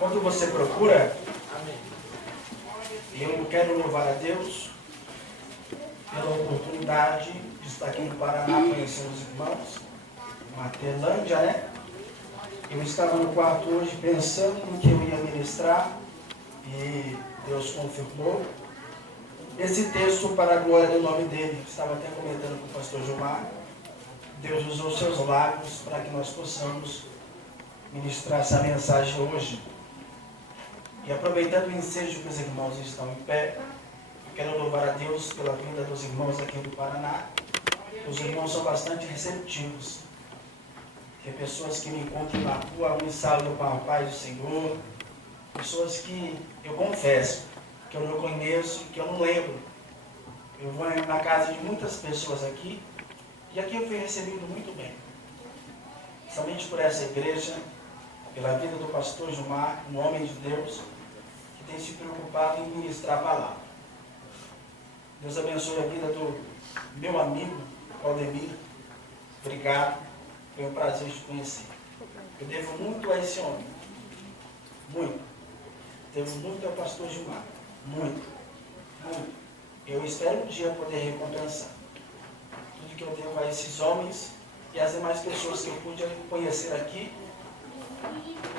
Quando você procura, eu quero louvar a Deus pela oportunidade de estar aqui no Paraná conhecendo os irmãos, Matelândia, né? Eu estava no quarto hoje pensando no que eu ia ministrar e Deus confirmou. Esse texto, para a glória do nome dele, estava até comentando com o pastor Gilmar. Deus usou seus lábios para que nós possamos ministrar essa mensagem hoje. E aproveitando o ensejo que os irmãos estão em pé, eu quero louvar a Deus pela vinda dos irmãos aqui do Paraná. Os irmãos são bastante receptivos. Tem pessoas que me encontram na rua, me saudam com a paz do Senhor. Pessoas que eu confesso que eu não conheço, que eu não lembro. Eu vou na casa de muitas pessoas aqui e aqui eu fui recebido muito bem. Somente por essa igreja, pela vida do pastor Gilmar, um homem de Deus, que tem se preocupado em ministrar a palavra. Deus abençoe a vida do meu amigo, Aldemir. Obrigado, foi um prazer te conhecer. Eu devo muito a esse homem, muito. Devo muito ao pastor Gilmar, muito, muito. Eu espero um dia poder recompensar tudo que eu devo a esses homens e as demais pessoas que eu pude conhecer aqui,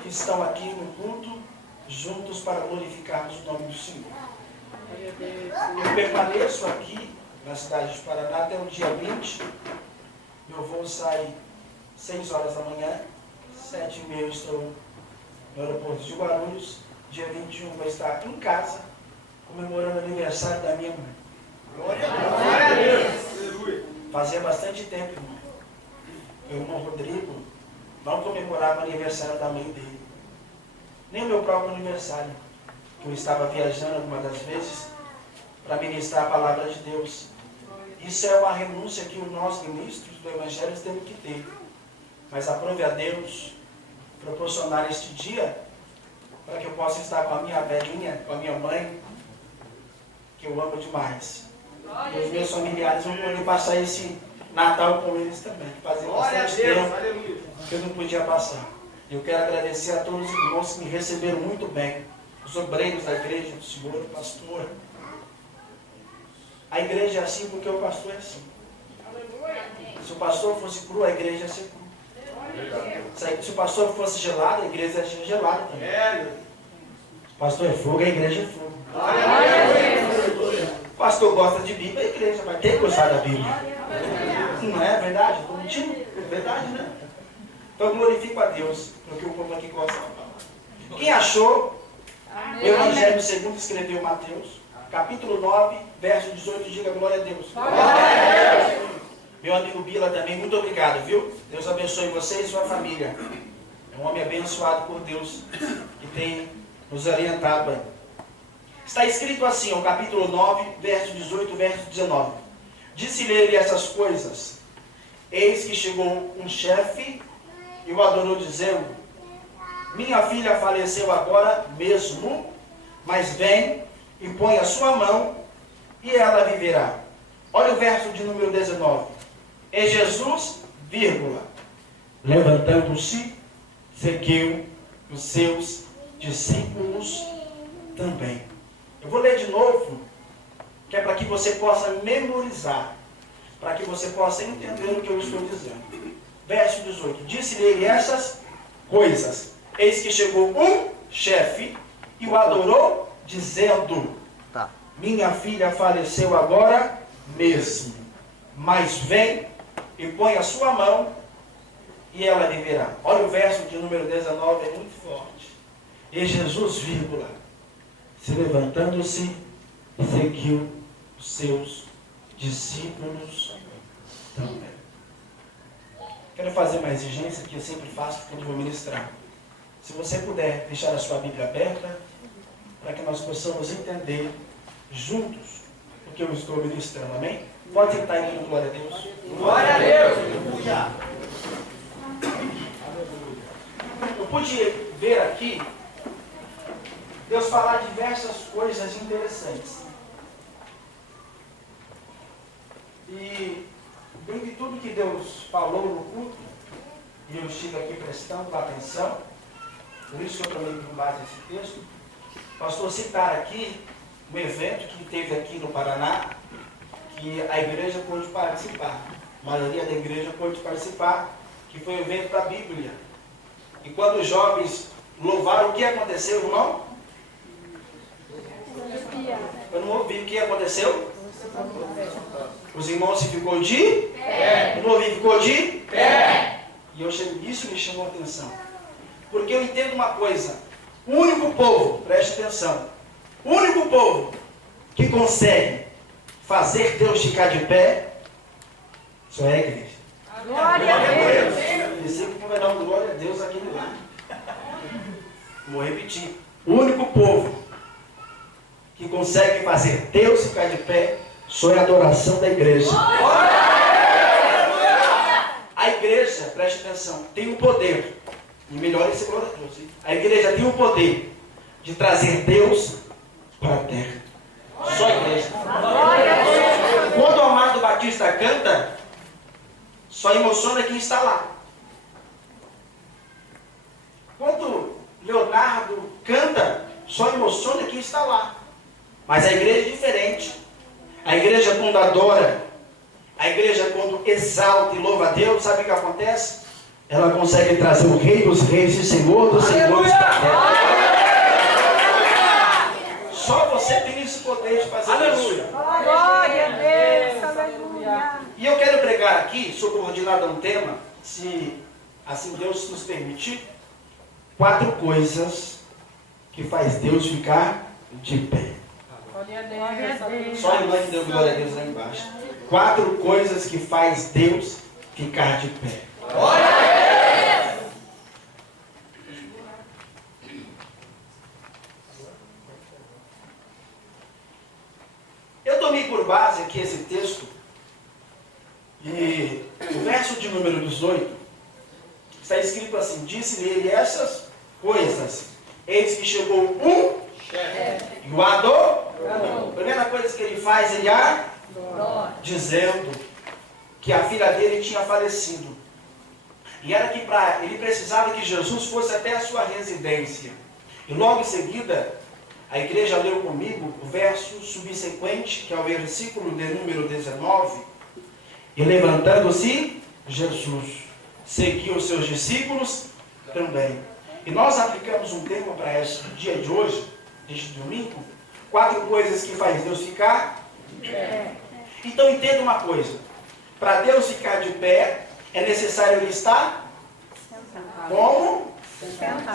que estão aqui no culto, juntos para glorificarmos o nome do Senhor. Eu permaneço aqui na cidade de Paraná até o dia 20. Meu voo sai 6 horas da manhã, 7h30 estou no aeroporto de Guarulhos. Dia 21 vou estar em casa, comemorando o aniversário da minha mãe. Glória a Deus! Fazia bastante tempo, irmão. O irmão Rodrigo não comemorava o aniversário da mãe dele. Nem o meu próprio aniversário, que eu estava viajando algumas das vezes para ministrar a palavra de Deus. Isso é uma renúncia que nós, ministros do Evangelho, temos que ter. Mas aprove a Deus proporcionar este dia para que eu possa estar com a minha velhinha, com a minha mãe, que eu amo demais. E os meus familiares vão poder passar esse Natal com eles também. Fazia bastante tempo que eu não podia passar. Eu quero agradecer a todos os irmãos que me receberam muito bem. Os obreiros da igreja, do Senhor, o pastor. A igreja é assim porque o pastor é assim. Se o pastor fosse cru, a igreja ia ser cru. Se o pastor fosse gelado, a igreja ia ser gelada também. Se o pastor é fogo, a igreja é fogo. O pastor gosta de Bíblia, a igreja vai ter que gostar da Bíblia. Não é verdade? Estou mentindo? É verdade, né? Então eu glorifico a Deus, porque o povo aqui gosta da palavra. Quem achou o Evangelho segundo escreveu Mateus, capítulo 9, verso 18, diga glória a Deus. Glória a Deus. Meu amigo Bila também, muito obrigado, viu? Deus abençoe você e sua família. É um homem abençoado por Deus, que tem nos orientado aí. Está escrito assim, o capítulo 9, verso 18, verso 19. Disse-lhe ele essas coisas. Eis que chegou um chefe e o adorou, dizendo: minha filha faleceu agora mesmo, mas vem e põe a sua mão e ela viverá. Olha o verso de número 19. E Jesus, vírgula, levantando-se, seguiu os seus discípulos também. Eu vou ler de novo, que é para que você possa memorizar, para que você possa entender o que eu estou dizendo. Verso 18. Disse-lhe ele essas coisas. Eis que chegou um chefe e o adorou, dizendo: minha filha faleceu agora mesmo, mas vem e põe a sua mão e ela viverá. Olha o verso de número 19, é muito forte. E Jesus, vírgula, se levantando-se, seguiu os seus discípulos também. Quero fazer uma exigência que eu sempre faço quando vou ministrar. Se você puder deixar a sua Bíblia aberta, para que nós possamos entender juntos o que eu estou ministrando, amém? Pode sentar aí no glória a Deus. Glória a Deus! Eu pude ver aqui Deus falar diversas coisas interessantes. E dentre tudo que Deus falou no culto, e eu estive aqui prestando atenção, por isso que eu tomei com base nesse texto, pastor, citar aqui um evento que teve aqui no Paraná, que a igreja pôde participar, a maioria da igreja pôde participar, que foi o evento da Bíblia. E quando os jovens louvaram, o que aconteceu, irmão? Eu não ouvi o que aconteceu. Os irmãos se ficou de pé. Eu não ouvi, ficou de pé. E isso me chamou a atenção. Porque eu entendo uma coisa. O único povo, preste atenção, o único povo que consegue fazer Deus ficar de pé só é a igreja. Glória a Deus. Pensei que vai dar um glória a Deus aqui no lar. Vou repetir. O único povo que consegue fazer Deus ficar de pé só é a adoração da igreja. A igreja, preste atenção, tem o poder, e melhor esse glória a Deus, hein? A igreja tem o poder de trazer Deus para a terra. Só a igreja. Quando o Amado Batista canta, só emociona quem está lá. Quando Leonardo canta, só emociona quem está lá. Mas a igreja é diferente. A igreja quando adora, a igreja quando exalta e louva a Deus, sabe o que acontece? Ela consegue trazer o Rei dos Reis e Senhor dos Senhores para a terra. Só você tem esse poder de fazer isso. Glória a Deus. Aleluia. E eu quero pregar aqui, subordinado a um tema, se assim Deus nos permitir, 4 coisas que faz Deus ficar de pé. Glória a Deus. Só a irmã que deu glória a Deus lá embaixo. 4 coisas que faz Deus ficar de pé. Glória a Deus! Eu tomei por base aqui esse texto, e o verso de número 18 está escrito assim: disse-lhe ele essas coisas, eis que chegou um e o adorou. A primeira coisa que ele faz, ele dizendo que a filha dele tinha falecido. E era que ele precisava que Jesus fosse até a sua residência. E logo em seguida, a igreja leu comigo o verso subsequente, que é o versículo de número 19. E levantando-se, Jesus seguiu os seus discípulos também. E nós aplicamos um tema para esse dia de hoje, deste domingo, 4 coisas que faz Deus ficar de pé. Então entenda uma coisa, para Deus ficar de pé, é necessário ele estar como?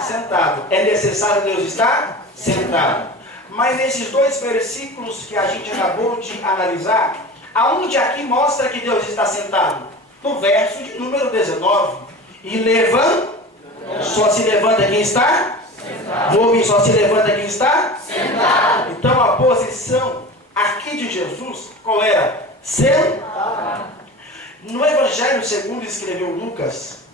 Sentado. É necessário Deus estar sentado. Mas nesses 2 versículos que a gente acabou de analisar, aonde aqui mostra que Deus está sentado? No verso de número 19. E levanta, só se levanta quem está? Vou ouvir, só se levanta quem está? Sentado. Então a posição aqui de Jesus, qual era? Sentado. No Evangelho segundo escreveu Lucas,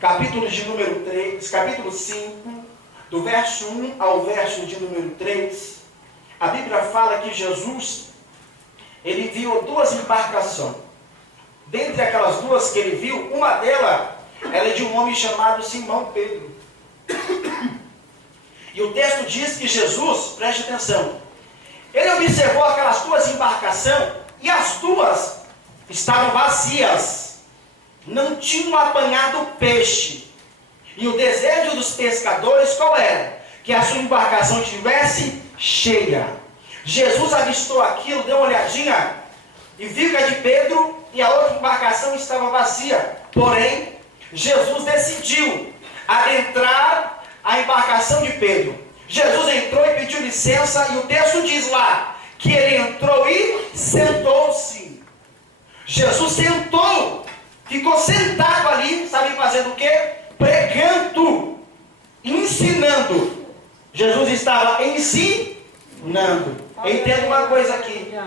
capítulo de número 3, capítulo 5, do verso 1 ao verso de número 3, a Bíblia fala que Jesus, ele viu 2 embarcações. Dentre aquelas 2 que ele viu, uma delas era de um homem chamado Simão Pedro. E o texto diz que Jesus, preste atenção, ele observou aquelas 2 embarcações e as 2 estavam vazias, não tinham apanhado peixe. E o desejo dos pescadores qual era? Que a sua embarcação estivesse cheia. Jesus avistou aquilo, deu uma olhadinha e viu que a de Pedro e a outra embarcação estava vazia. Porém, Jesus decidiu adentrar a embarcação de Pedro. Jesus entrou e pediu licença, e o texto diz lá que ele entrou e sentou-se. Jesus sentou, ficou sentado ali, sabe fazendo o quê? Pregando, ensinando. Jesus estava ensinando. Entenda uma coisa aqui.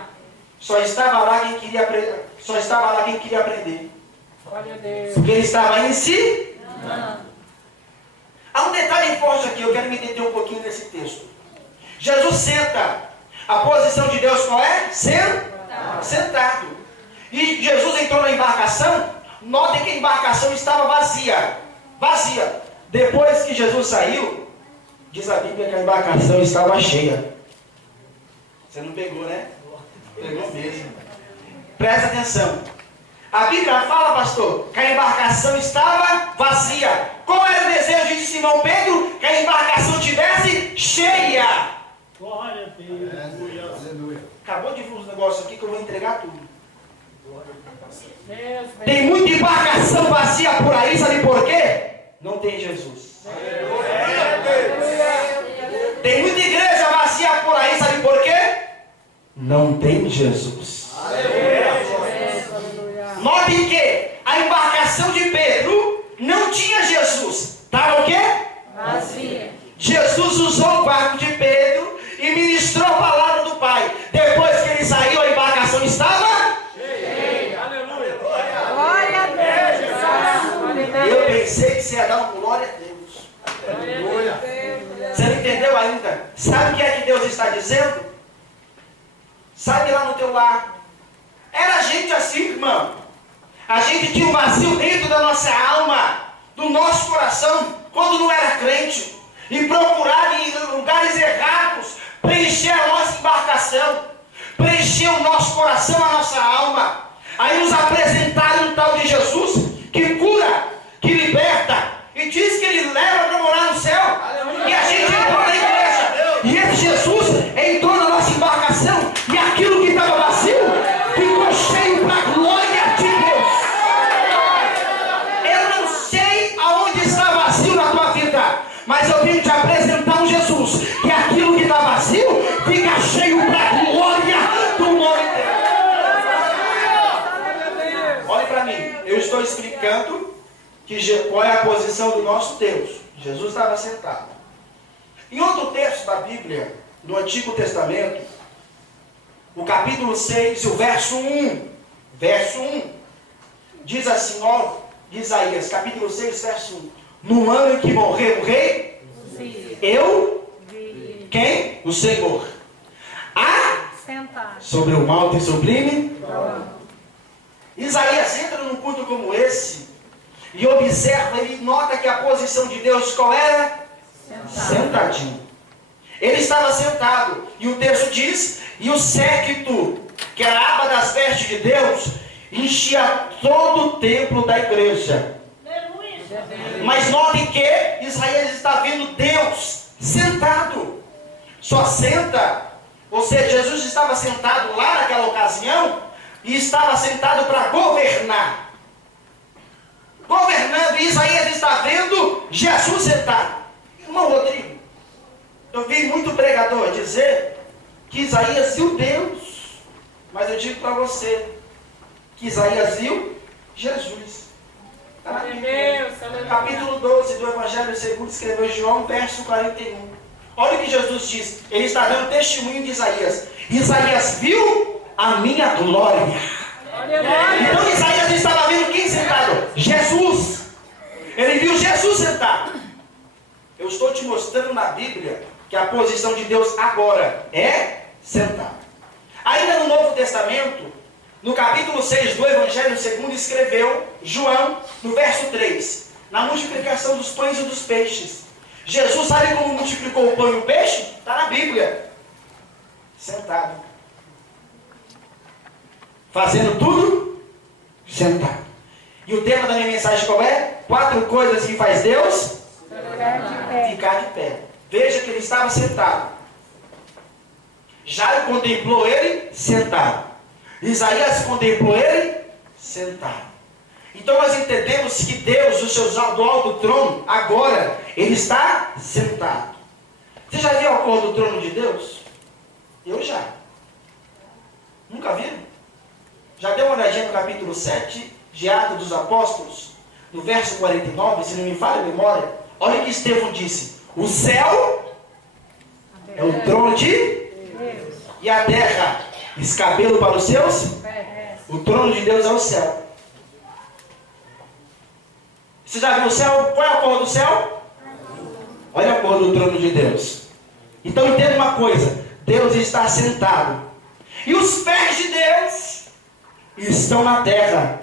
Só estava lá quem queria aprender. Porque ele estava ensinando. Há um detalhe forte aqui, eu quero me entender um pouquinho desse texto. Jesus senta. A posição de Deus qual é? Sentado. E Jesus entrou na embarcação. Notem que a embarcação estava vazia. Depois que Jesus saiu, Diz a Bíblia que a embarcação estava cheia. Você não pegou, né? Pegou mesmo. Presta atenção. A Bíblia fala, pastor, que a embarcação estava vazia. Qual era o desejo de Simão Pedro? Que a embarcação tivesse cheia. Glória a Deus. Aleluia. Acabou de vir uns negócios aqui que eu vou entregar tudo. Deus, Tem muita embarcação vazia por aí, sabe por quê? Não tem Jesus. Tem muita igreja vazia por aí, sabe por quê? Não tem Jesus. Notem que a embarcação de Pedro não tinha Jesus. Estava o quê? vazia. Jesus usou o barco de Pedro e ministrou a palavra do Pai. Depois que ele saiu, a embarcação estava Cheia. Aleluia. Glória a Deus. Glória a Eu Deus. pensei que você ia dar um glória a Deus. Aleluia. Você não entendeu ainda? Sabe o que é que Deus está dizendo? Sabe lá no teu lar. Era gente assim, irmão. A gente tinha um vazio dentro da nossa alma, do nosso coração, quando não era crente. E procurava em lugares errados preencher a nossa embarcação, preencher o nosso coração, a nossa alma. Aí nos apresentaram um tal de Jesus que cura, que liberta e diz que ele leva para morar no céu. E a gente entrou na igreja e esse Jesus entrou na nossa embarcação e aquilo que estava vazio ficou cheio para a glória de Deus. Eu não sei aonde está vazio na tua vida, mas eu vim te apresentar um Jesus que aquilo que está vazio fica cheio para a glória do nome dele. Olhe para mim, eu estou explicando qual é a posição do nosso Deus. Jesus estava sentado. Em outro texto da Bíblia, no Antigo Testamento, o capítulo 6, o verso 1, diz assim, ó, de Isaías, capítulo 6, verso 1. No ano em que morreu o rei, eu, quem? O Senhor. Sentar. Sobre o alto e sublime. Isaías entra num culto como esse e observa, ele nota que a posição de Deus qual era? Sentadinho. Ele estava sentado e o texto diz, e o séquito, que era a aba das vestes de Deus, enchia todo o templo da igreja. Mas notem que Isaías está vendo Deus sentado. Só senta. Ou seja, Jesus estava sentado lá naquela ocasião e estava sentado para governar. Governando, e Isaías está vendo Jesus sentado. Irmão Rodrigo, eu vi muito pregador dizer que Isaías viu Deus. Mas eu digo para você que Isaías viu Jesus. Capítulo 12 do Evangelho segundo escreveu João, verso 41. Olha o que Jesus diz. Ele está dando testemunho de Isaías. Isaías viu a minha glória. Então Isaías estava vendo quem sentado? Jesus. Ele viu Jesus sentado. Eu estou te mostrando na Bíblia que a posição de Deus agora é sentado. Ainda no Novo Testamento, no capítulo 6 do Evangelho segundo escreveu João, no verso 3, na multiplicação dos pães e dos peixes. Jesus sabe como multiplicou o pão e o peixe? Está na Bíblia. Sentado. Fazendo tudo sentado. E o tema da minha mensagem qual é? 4 coisas que faz Deus ficar de pé. Veja que ele estava sentado. Jairo contemplou ele sentado. Isaías contemplou ele sentado. Então nós entendemos que Deus, do alto do trono, agora, ele está sentado. Você já viu a cor do trono de Deus? Eu já. Nunca viram? Já deu uma olhadinha no capítulo 7 de Atos dos Apóstolos? No verso 49, se não me falha a memória, olha o que Estevão disse. O céu é o trono de Deus. E a terra, escabelo para os seus? O trono de Deus é o céu. Você já viu o céu? Qual é a cor do céu? Olha a cor do trono de Deus. Então entenda uma coisa. Deus está sentado. E os pés de Deus estão na terra.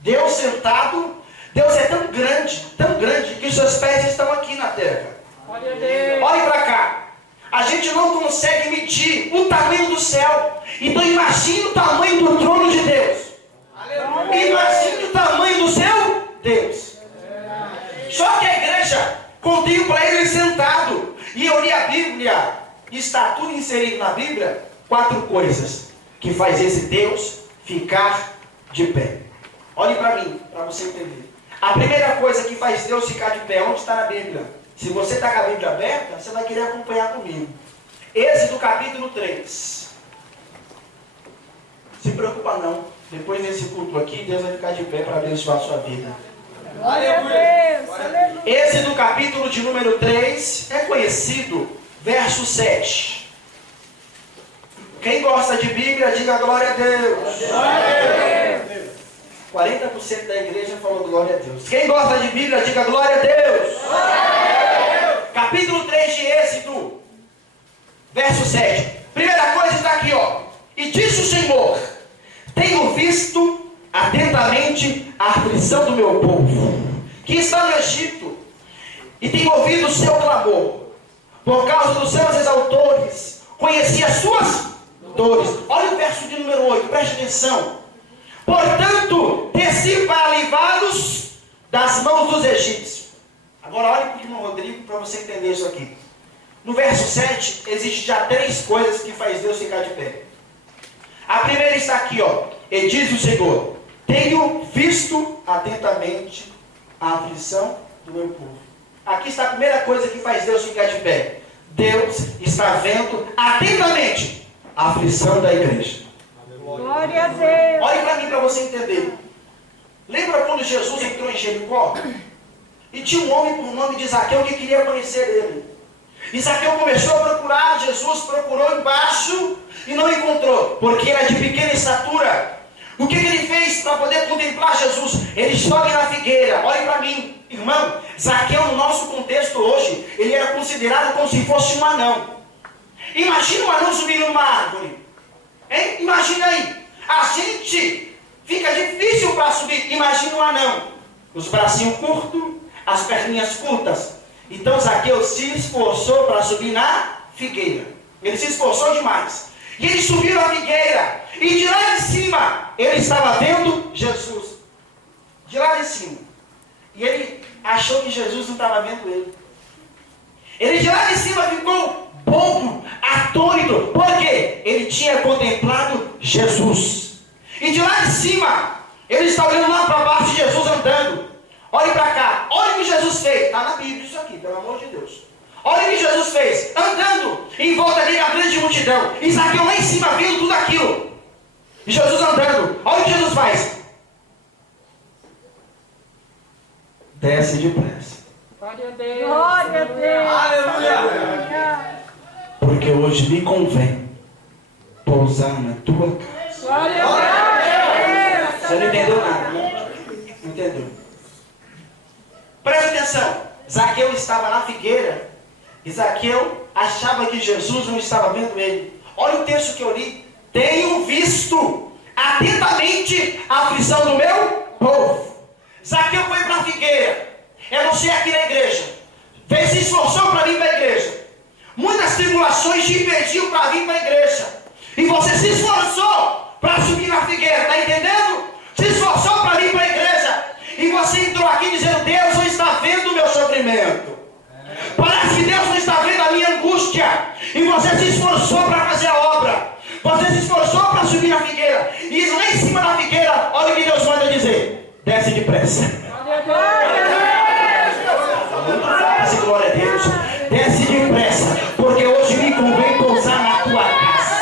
Deus sentado. Deus é tão grande, que os seus pés estão aqui na terra. Glória a Deus. Olhe para cá. A gente não consegue medir o tamanho do céu. Então imagine o tamanho do trono de Deus. Imagine o tamanho do seu Deus. Só que a igreja contempla ele sentado. E eu li a Bíblia. E está tudo inserido na Bíblia. 4 coisas que faz esse Deus ficar de pé. Olhe para mim, para você entender. A primeira coisa que faz Deus ficar de pé, onde está na Bíblia? Se você está com a Bíblia aberta, você vai querer acompanhar comigo. Êxodo capítulo 3. Se preocupa não. Depois desse culto aqui, Deus vai ficar de pé para abençoar a sua vida. Glória a Deus. Aleluia. Êxodo capítulo de número 3 é conhecido, verso 7. Quem gosta de Bíblia, diga glória a Deus. Glória a Deus. 40% da igreja falou glória a Deus. Quem gosta de Bíblia, diga glória a Deus. Glória a Deus. Capítulo 3 de Êxodo, verso 7. Primeira coisa está aqui, ó. E disse o Senhor: tenho visto atentamente a aflição do meu povo, que está no Egito, e tenho ouvido o seu clamor. Por causa dos seus exaltores, conheci as suas dores. Olha o verso de número 8, preste atenção. Portanto, desci para livrá-los das mãos dos egípcios. Agora olhe para o irmão Rodrigo para você entender isso aqui. No verso 7, existe já 3 coisas que faz Deus ficar de pé. A primeira está aqui, ó. E diz o Senhor: tenho visto atentamente a aflição do meu povo. Aqui está a primeira coisa que faz Deus ficar de pé. Deus está vendo atentamente a aflição da igreja. Glória a Deus. Olhe para mim para você entender. Lembra quando Jesus entrou em Jericó? E tinha um homem por nome de Zaqueu que queria conhecer ele. E Zaqueu começou a procurar Jesus, procurou embaixo e não encontrou, porque era de pequena estatura. O que ele fez para poder contemplar Jesus? Ele sobe na figueira. Olhe para mim, irmão. Zaqueu, no nosso contexto hoje, ele era considerado como se fosse um anão. Imagina um anão subindo numa árvore. Hein? Imagina aí. A gente fica difícil para subir. Imagina um anão. Os bracinhos curtos, as perninhas curtas. Então Zaqueu se esforçou para subir na figueira. Ele se esforçou demais. E ele subiu na figueira. E de lá de cima, ele estava vendo Jesus. De lá de cima. E ele achou que Jesus não estava vendo ele. Ele de lá de cima ficou bobo, atônito. Por quê? Ele tinha contemplado Jesus. E de lá de cima, ele está olhando lá para baixo de Jesus andando. Olhe para cá. Olha o que Jesus fez. Está na Bíblia isso aqui, pelo amor de Deus. Olha o que Jesus fez. Andando em volta dele a grande multidão. E Zaqueu lá em cima vendo tudo aquilo. E Jesus andando. Olha o que Jesus faz. Desce depressa. Glória a Deus. Glória a Deus. Aleluia. Porque hoje me convém pousar na tua casa. Glória a Deus. Você não entendeu nada, né? Não entendeu. Presta atenção. Zaqueu estava na figueira. E Zaqueu achava que Jesus não estava vendo ele. Olha o texto que eu li. Tenho visto atentamente a aflição do meu povo. Zaqueu foi para a figueira. Eu não sei aqui na igreja. Veio se esforçou para vir para a igreja. Muitas tribulações te impediam para vir para a igreja. E você se esforçou para subir na figueira. Está entendendo? Se esforçou para vir para a igreja. E você entrou aqui dizendo: Deus não está vendo o meu sofrimento. Parece que Deus não está vendo a minha angústia. E você se esforçou para fazer a obra. Você se esforçou para subir na figueira. E lá em cima da figueira, olha o que Deus manda dizer: desce depressa. Desce, glória a Deus. Desce depressa, porque hoje me convém pousar na tua casa.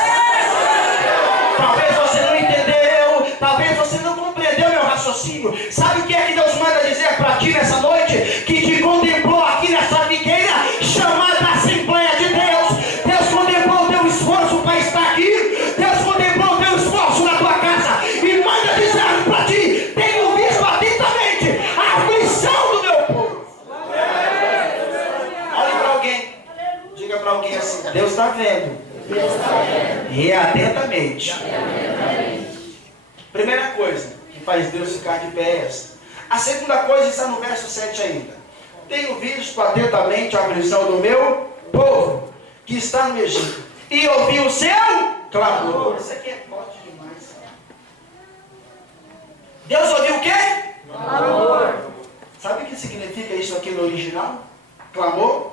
Talvez você não entendeu, talvez você não compreendeu meu raciocínio. Sabe o que é que Deus manda dizer para ti nessa noite? Que te contemplou aqui nessa figueira, chamada Assembleia de Deus. Deus contemplou o teu esforço para estar aqui. Deus contemplou o teu esforço na tua casa. E manda dizer para ti: tenho visto atentamente a aflição do meu povo. Olhe para alguém. Diga para alguém assim: Deus está vendo. E atentamente. Primeira coisa que faz Deus ficar de pé é essa. A segunda coisa está no verso 7 ainda. tenho visto atentamente a aflição do meu povo, que está no Egito, e ouvi o seu clamor. Isso aqui é forte demais. Deus ouviu o quê? Clamor. Sabe o que significa isso aqui no original? Clamor.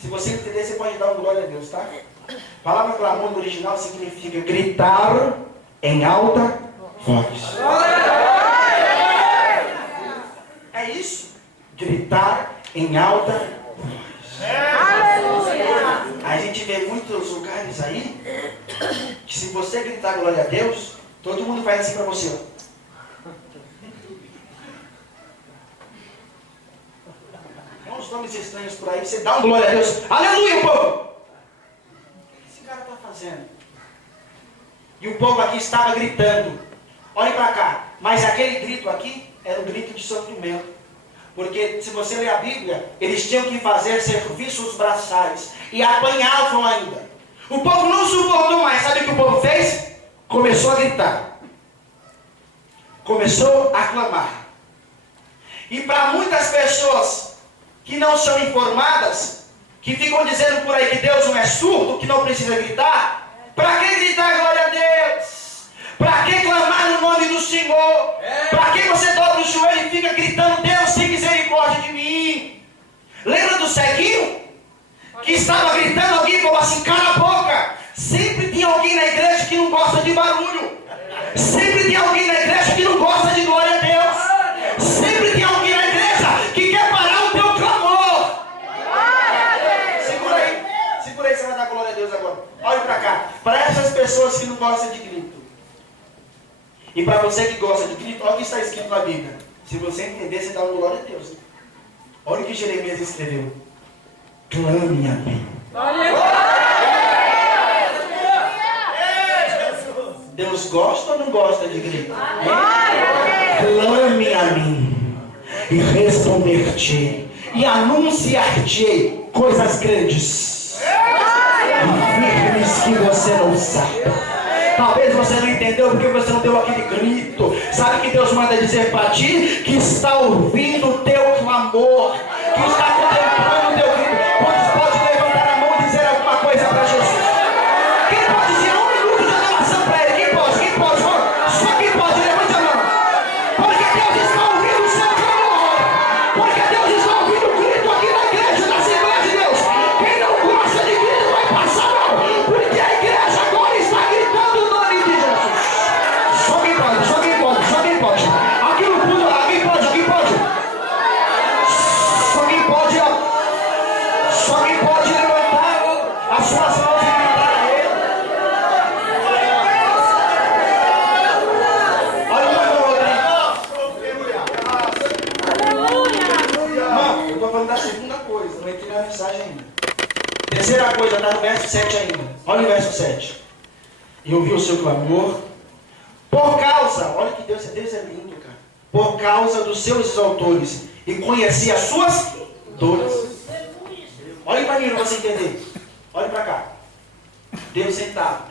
Se você entender, você pode dar um glória a Deus, tá? A palavra clamor no original significa gritar em alta voz. É isso. Gritar em alta voz. Aleluia. A gente vê muitos lugares aí que se você gritar glória a Deus, todo mundo faz assim para você. Tem uns nomes estranhos por aí, você dá um glória a Deus. Aleluia, povo! O que esse cara está fazendo? E o povo aqui estava gritando. Olhe para cá. Mas aquele grito aqui era um grito de sofrimento. Porque se você ler a Bíblia, eles tinham que fazer serviços braçais. E apanhavam ainda. O povo não suportou mais. Sabe o que o povo fez? Começou a gritar. Começou a clamar. E para muitas pessoas que não são informadas, que ficam dizendo por aí que Deus não é surdo, que não precisa gritar, para que gritar glória a Deus? Para que clamar no nome do Senhor? Para que você dobra o joelho e fica gritando, Deus, tem misericórdia de mim? Lembra do ceguinho? Que estava gritando, alguém falou assim, cala a boca. Sempre tem alguém na igreja que não gosta de barulho. Sempre tem alguém na igreja que não gosta de glória a Deus. Sempre tem alguém na igreja que quer parar o teu clamor. Segura aí, você vai dar glória a Deus agora. Olha para cá. Para essas pessoas que não gostam de grito. E para você que gosta de grito, olha o que está escrito na Bíblia. Se você entender, você dá uma glória a Deus. Olha o que Jeremias escreveu. Clame a mim. Deus gosta ou não gosta de grito? Clame a mim e responder-te e anunciar-te coisas grandes e firmes que você não sabe. Talvez você não entendeu porque você não deu aquele grito. Sabe que Deus manda dizer para ti? Que está ouvindo o teu clamor, que está contemplando o teu grito. Quantos pode levantar a mão e dizer alguma coisa para Jesus? Quem pode dizer um minuto de adoração para Ele? Quem pode? Quem pode? Só quem pode, levante a mão. Porque Deus está ouvindo o seu clamor. Porque Deus está ouvindo o grito aqui na igreja, na Assembleia de Deus. Quem não gosta de grito vai passar não. Porque a igreja agora está gritando o nome de Jesus. Só quem pode, só quem pode, só quem pode. Aqui no fundo, alguém pode, alguém pode. Só quem pode, só quem pode levantar as suas mãos e gritar a Ele. Olha o meu Rodrigo. Não, eu estou falando da segunda coisa, não entrei na mensagem ainda. Terceira coisa, está no verso 7 ainda. Olha o verso 7. E ouvi o seu clamor. Por causa, olha que Deus é lindo, cara. Por causa dos seus exaltores. E conheci as suas dores. Olhe para mim para você entender. Olhe para cá. Deus sentado.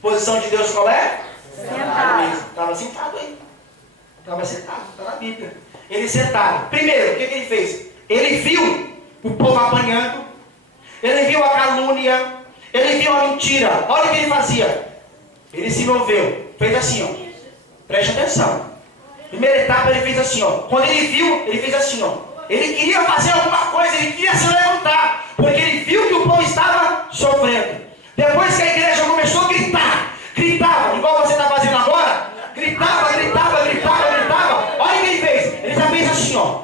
Posição de Deus qual é? Sentado. Estava sentado aí. Estava sentado, está na Bíblia. Ele sentado. Primeiro, o que ele fez? Ele viu o povo apanhando. Ele viu a calúnia. Ele viu a mentira. Olha o que ele fazia. Ele se moveu. Fez assim, ó. Preste atenção. Primeira etapa ele fez assim, ó. Quando ele viu, ele fez assim, ó. Ele queria fazer alguma coisa, ele queria se levantar. Porque ele viu que o povo estava sofrendo. Depois que a igreja começou a gritar, gritava, igual você está fazendo agora, gritava, gritava, gritava, gritava. Olha o que ele fez. Ele já fez assim, ó.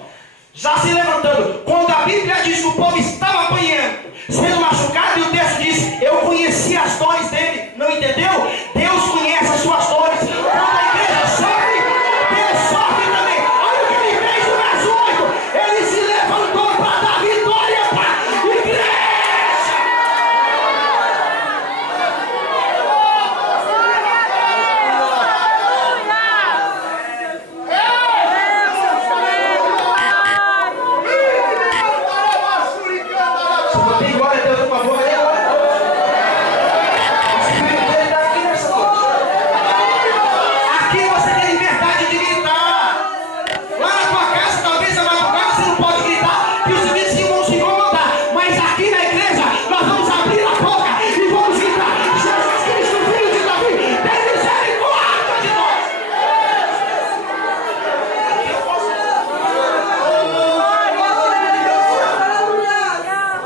Já se levantando. Quando a Bíblia diz que o povo estava apanhando, sendo machucado, e o texto diz, eu conheci as dores dele. Não entendeu? Deus conhece as suas dores. Quando a igreja sofre, Deus sofre também. Olha o que ele fez no verso 8. Ele se levantou para dar vitória para a igreja. Se não tem glória a Deus,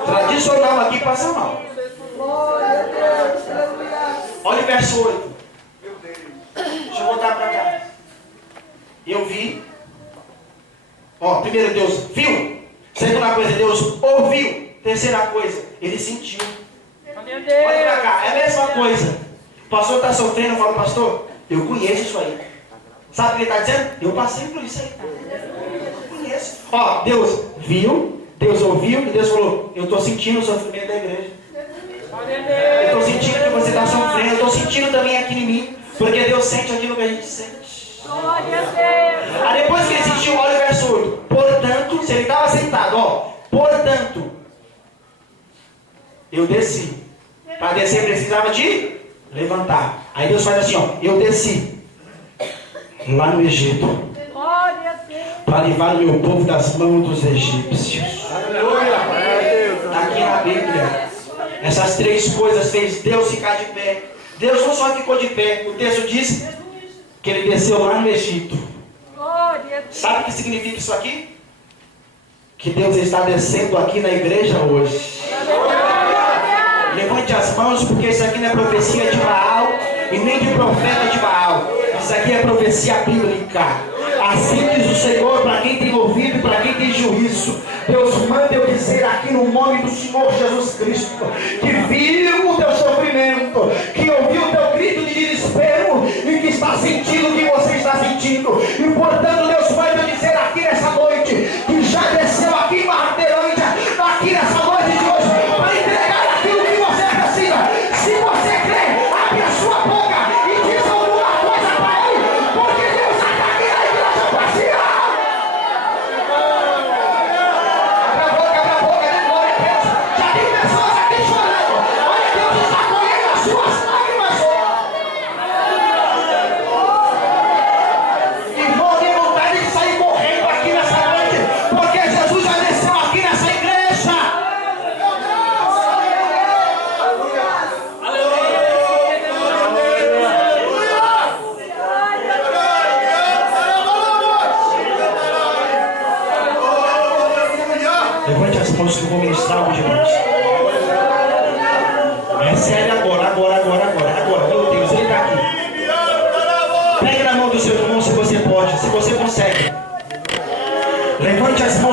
Tradicional aqui passa mal. Olha o verso 8. Deixa eu voltar para cá. Eu vi. Ó, primeiro Deus viu. Segunda coisa, Deus ouviu. Terceira coisa, ele sentiu. Olha pra cá, é a mesma coisa. O pastor está sofrendo, eu falo, pastor, eu conheço isso aí. Sabe o que ele está dizendo? Eu passei por isso aí. Eu conheço. Ó, Deus viu, Deus ouviu e Deus falou, eu estou sentindo o sofrimento da igreja. Eu estou sentindo que você está sofrendo, eu estou sentindo também aqui em mim, porque Deus sente aquilo que a gente sente. Aí depois que ele sentiu, olha o verso 8. Portanto, se ele estava sentado, ó, portanto, eu desci. Para descer precisava de levantar. Aí Deus faz assim, ó, eu desci lá no Egito para livrar o meu povo das mãos dos egípcios. Aqui na Bíblia, essas três coisas fez Deus ficar de pé. Deus não só ficou de pé, o texto diz que ele desceu lá no Egito. Sabe o que significa isso aqui? Que Deus está descendo aqui na igreja hoje. Levante as mãos, porque isso aqui não é profecia de Baal e nem de profeta de Baal. Isso aqui é profecia bíblica. Assim diz o Senhor para quem tem ouvido e para quem tem juízo. Deus manda eu dizer aqui no nome do Senhor Jesus Cristo, que viu o teu sofrimento, que ouviu o teu grito de desespero e que está sentindo o que você está sentindo. E portanto Deus manda eu dizer aqui nessa noite, que já desceu aqui em Martelândia, aqui nessa noite de hoje, para entregar aquilo que você precisa. Se você crê, abre a sua boca e diz alguma coisa para Ele, porque Deus está aqui na igreja vazia. Abra a boca, dê glória a Deus. Já tem pessoas aqui chorando. Olha, Deus está colhendo as suas lágrimas. E vou ter vontade de sair correndo aqui nessa noite, porque Jesus já desceu aqui nessa igreja. Levante as mãos que eu vou ministrar algo de Deus. Recebe agora. Meu Deus, Ele está aqui. Pegue na mão do seu irmão se você pode, se você consegue. Levante as mãos.